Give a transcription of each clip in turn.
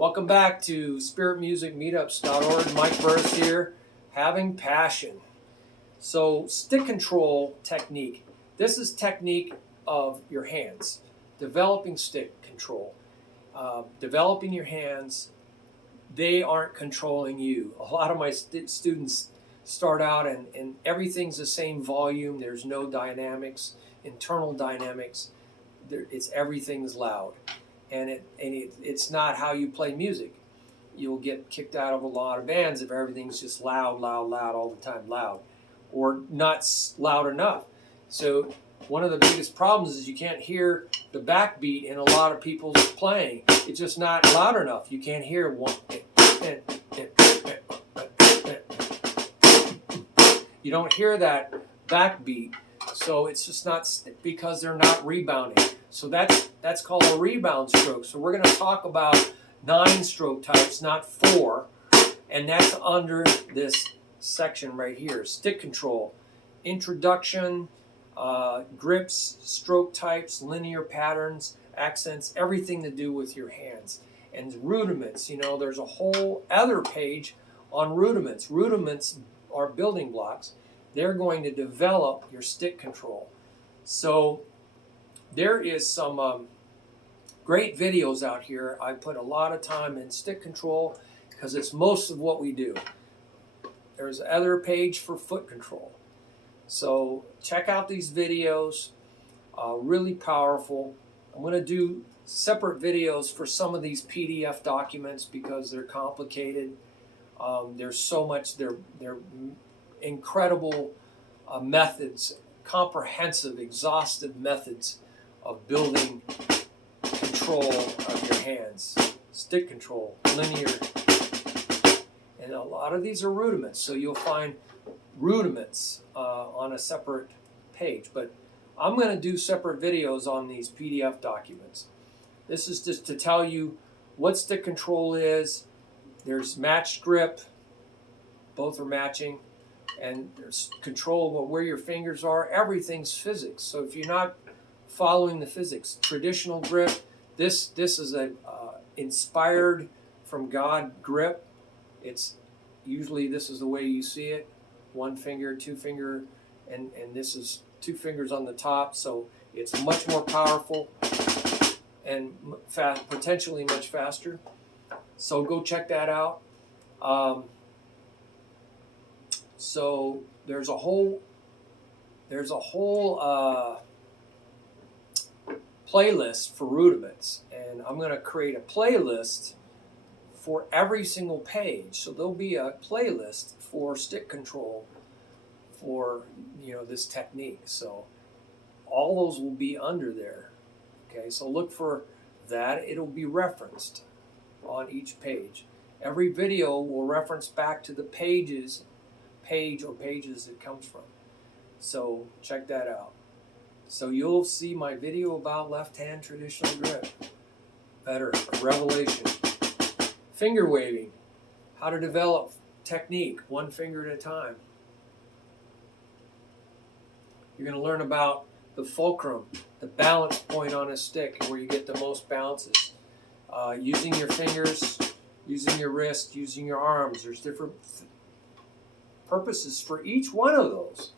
Welcome back to Spirit Music Meetups.org. Mike Burris here, having passion. So stick control technique. This is technique of your hands. Developing stick control. Developing your hands, they aren't controlling you. A lot of my students start out and everything's the same volume. There's no dynamics, internal dynamics. Everything's loud. And it's not how you play music. You'll get kicked out of a lot of bands if everything's just loud, loud, loud, all the time loud, or not loud enough. So one of the biggest problems is you can't hear the backbeat in a lot of people's playing. It's just not loud enough. You can't hear one. You don't hear that backbeat. So it's just not, because they're not rebounding. So that's called a rebound stroke. So we're going to talk about 9 stroke types, not 4. And that's under this section right here. Stick control, introduction, grips, stroke types, linear patterns, accents, everything to do with your hands. And rudiments, there's a whole other page on rudiments. Rudiments are building blocks. They're going to develop your stick control. So there is some great videos out here. I put a lot of time in stick control because it's most of what we do. There's other page for foot control. So check out these videos, really powerful. I'm going to do separate videos for some of these PDF documents because they're complicated. There's so much, they're incredible methods, comprehensive, exhaustive methods of building control of your hands, stick control, linear, and a lot of these are rudiments. So you'll find rudiments on a separate page, but I'm going to do separate videos on these PDF documents. This is just to tell you what stick control is. There's matched grip, both are matching, and there's control of where your fingers are. Everything's physics. So if you're not following the physics, traditional grip, this is a inspired from God grip. It's usually, this is the way you see it: 1 finger, 2 finger, and this is 2 fingers on the top. So it's much more powerful and potentially much faster. So go check that out. So there's a whole playlist for rudiments, and I'm going to create a playlist for every single page. So there'll be a playlist for stick control for this technique. So all those will be under there. Okay, so look for that. It'll be referenced on each page. Every video will reference back to the page or pages it comes from. So check that out. So you'll see my video about left hand traditional grip, better, revelation, finger waving, how to develop technique 1 finger at a time. You're going to learn about the fulcrum, the balance point on a stick, where you get the most bounces. Using your fingers, using your wrist, using your arms. There's different purposes for each one of those.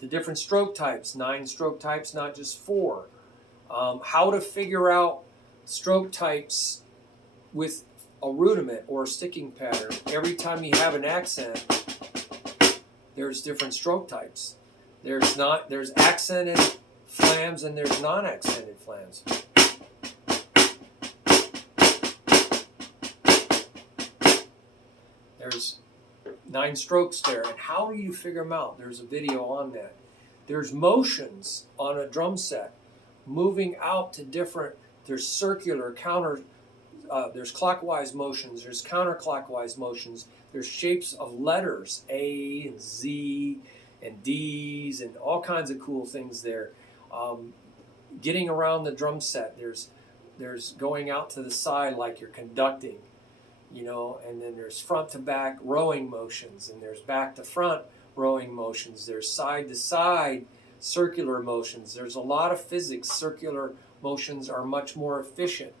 The different stroke types, 9 stroke types, not just 4. How to figure out stroke types with a rudiment or a sticking pattern. Every time you have an accent, there's different stroke types. There's accented flams and there's non-accented flams. There's 9 strokes there, and how do you figure them out? There's a video on that. There's motions on a drum set, moving out to different, there's circular, there's clockwise motions, there's counterclockwise motions, there's shapes of letters, A and Z and D's and all kinds of cool things there. Getting around the drum set, there's going out to the side like you're conducting. And then there's front to back rowing motions, and there's back to front rowing motions. There's side to side circular motions. There's a lot of physics. Circular motions are much more efficient.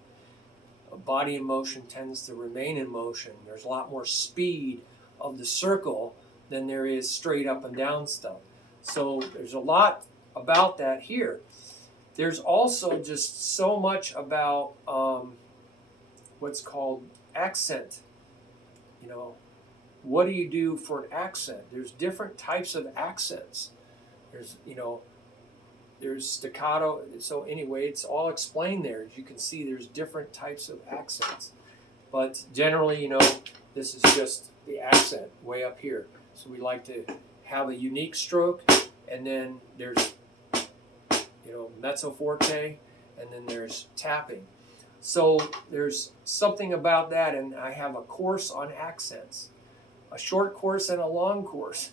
A body in motion tends to remain in motion. There's a lot more speed of the circle than there is straight up and down stuff. So there's a lot about that here. There's also just so much about what's called accent. You know, what do you do for an accent? There's different types of accents. There's, you know, there's staccato. So anyway, it's all explained there. As you can see, there's different types of accents. But generally, you know, this is just the accent way up here. So we like to have a unique stroke, and then there's, you know, mezzo forte, and then there's tapping. So there's something about that, and I have a course on accents, a short course and a long course.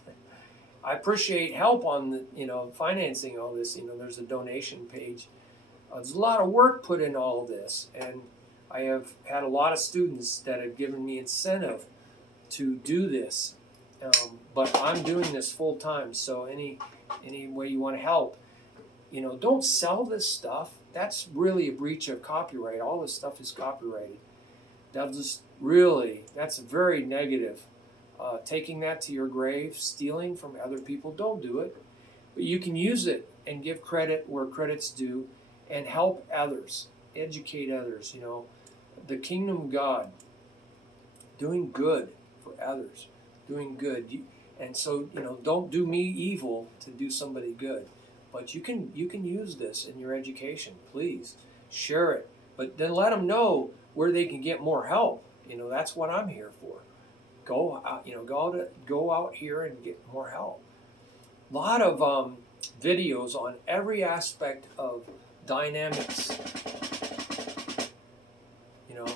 I appreciate help on the, you know, financing all this. You know, there's a donation page. There's a lot of work put in all of this, and I have had a lot of students that have given me incentive to do this. But I'm doing this full time, so any way you want to help, you know, don't sell this stuff. That's really a breach of copyright. All this stuff is copyrighted. That's very negative. Taking that to your grave, stealing from other people, don't do it. But you can use it and give credit where credit's due and help others, educate others, you know. The kingdom of God, doing good for others, doing good. And so, you know, don't do me evil to do somebody good. But you can use this in your education. Please share it. But then let them know where they can get more help. You know, that's what I'm here for. Go out, you know, go out here and get more help. A lot of videos on every aspect of dynamics. You know,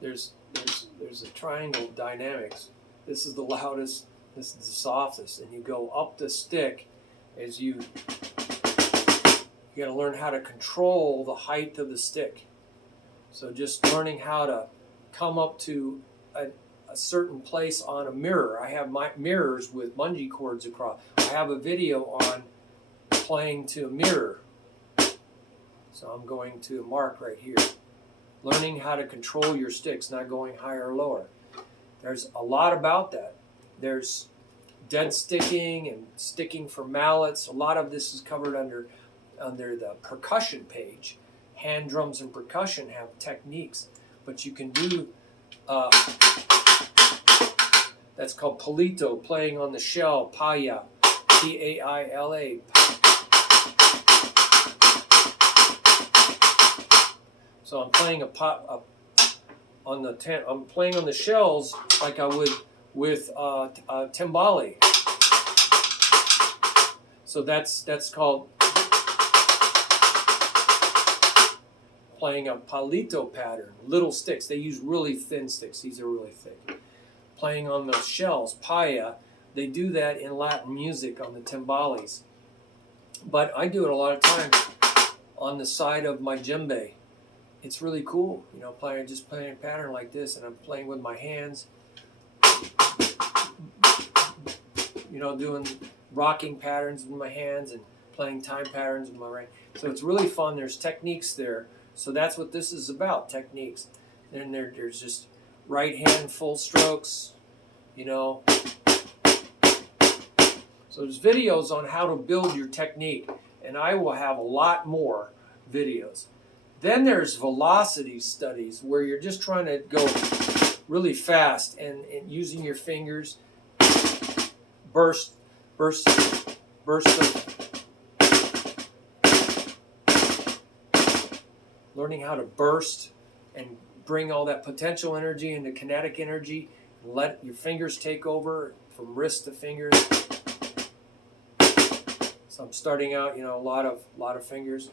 there's a triangle of dynamics. This is the loudest. This is the softest, and you go up the stick as you got to learn how to control the height of the stick. So just learning how to come up to a certain place on a mirror. I have my mirrors with bungee cords across. I have a video on playing to a mirror. So I'm going to a mark right here. Learning how to control your sticks, not going higher or lower. There's a lot about that. There's dead sticking and sticking for mallets. A lot of this is covered under the percussion page. Hand drums and percussion have techniques, but you can do that's called palito, playing on the shell, paya, P-A-I-L-A. So I'm playing I'm playing on the shells like I would with timbali. So that's called playing a palito pattern, little sticks. They use really thin sticks. These are really thick. Playing on those shells, paya, they do that in Latin music on the timbales. But I do it a lot of times on the side of my djembe. It's really cool, you know, just playing a pattern like this, and I'm playing with my hands, you know, doing rocking patterns with my hands and playing time patterns with my right. So it's really fun. There's techniques there. So that's what this is about, techniques. Then there's just right hand full strokes, you know. So there's videos on how to build your technique, and I will have a lot more videos. Then there's velocity studies where you're just trying to go really fast and using your fingers, burst them. Learning how to burst and bring all that potential energy into kinetic energy, and let your fingers take over from wrist to fingers. So I'm starting out, you know, a lot of fingers.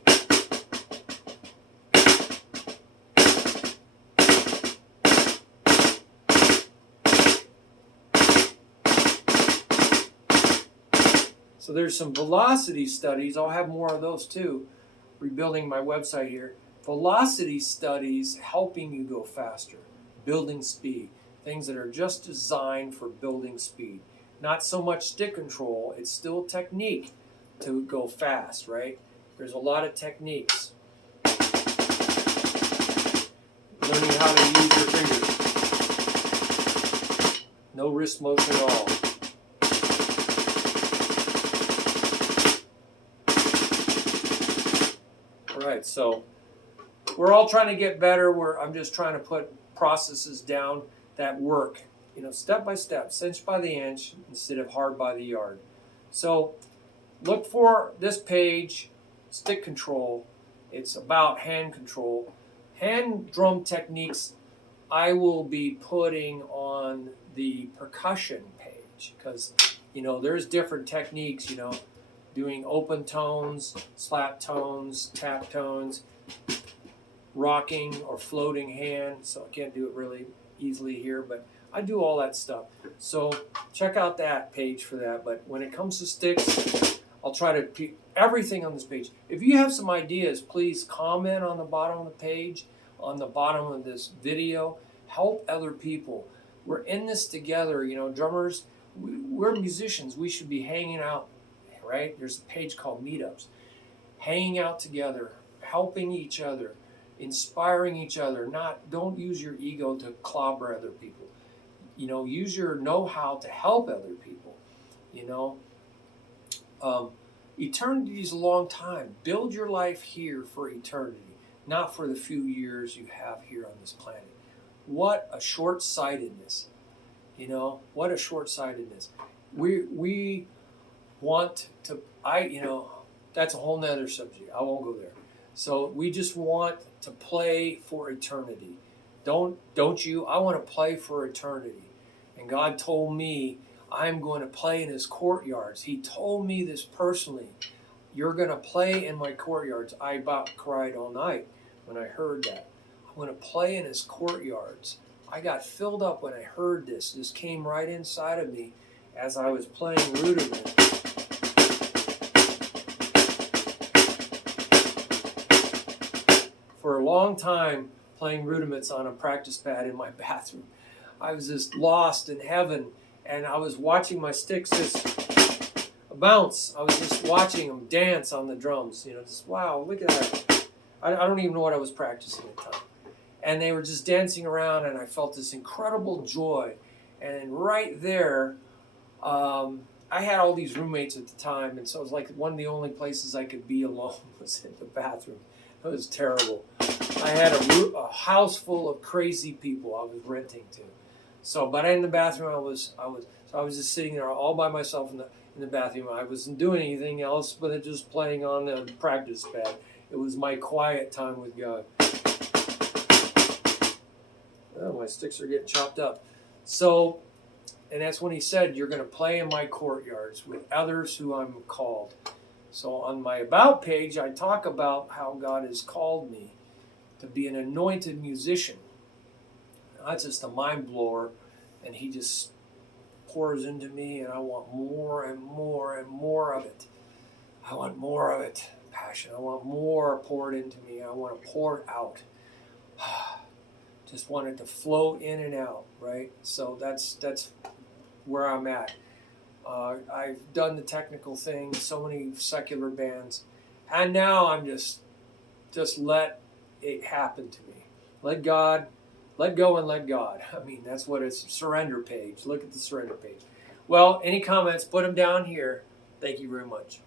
So there's some velocity studies. I'll have more of those too. Rebuilding my website here. Velocity studies helping you go faster, building speed. Things that are just designed for building speed. Not so much stick control, it's still technique to go fast, right? There's a lot of techniques. learning how to use your fingers. No wrist motion at all. All right, so we're all trying to get better. I'm just trying to put processes down that work, step by step, inch by the inch, instead of hard by the yard. So look for this page, stick control. It's about hand control. Hand drum techniques I will be putting on the percussion page because, there's different techniques, doing open tones, slap tones, tap tones, rocking or floating hand. So I can't do it really easily here, but I do all that stuff. So check out that page for that. But when it comes to sticks, I'll try to everything on this page. If you have some ideas, please comment on the bottom of the page, on the bottom of this video. Help other people. We're in this together. Drummers, we're musicians. We should be hanging out, right? There's a page called Meetups. Hanging out together, helping each other, inspiring each other. Don't use your ego to clobber other people. Use your know-how to help other people. Eternity is a long time. Build your life here for eternity, not for the few years you have here on this planet. What a short-sightedness. What a short-sightedness. We want to, that's a whole nother subject. I won't go there. So we just want to play for eternity. Don't you? I want to play for eternity. And God told me I'm going to play in his courtyards. He told me this personally. You're going to play in my courtyards. I about cried all night when I heard that. I'm going to play in his courtyards. I got filled up when I heard this. This came right inside of me as I was playing rudiment. For a long time, playing rudiments on a practice pad in my bathroom. I was just lost in heaven, and I was watching my sticks just bounce. I was just watching them dance on the drums. Just wow, look at that. I don't even know what I was practicing at the time. And they were just dancing around, and I felt this incredible joy. And right there, I had all these roommates at the time, and so it was like one of the only places I could be alone was in the bathroom. It was terrible. I had a house full of crazy people I was renting to. So, but in the bathroom, I was just sitting there all by myself in the bathroom. I wasn't doing anything else but just playing on the practice pad. It was my quiet time with God. Oh, my sticks are getting chopped up. So, and that's when he said, you're going to play in my courtyards with others who I'm called. So on my About page, I talk about how God has called me to be an anointed musician. That's just a mind blower, and he just pours into me, and I want more and more and more of it. I want more of it. Passion. I want more poured into me. I want to pour it out. Just want it to flow in and out, right? So that's where I'm at. I've done the technical thing, so many secular bands, and now I'm just let it happen to me. Let go and let God. I mean, that's what it's, surrender page. Look at the surrender page. Well, any comments, put them down here. Thank you very much.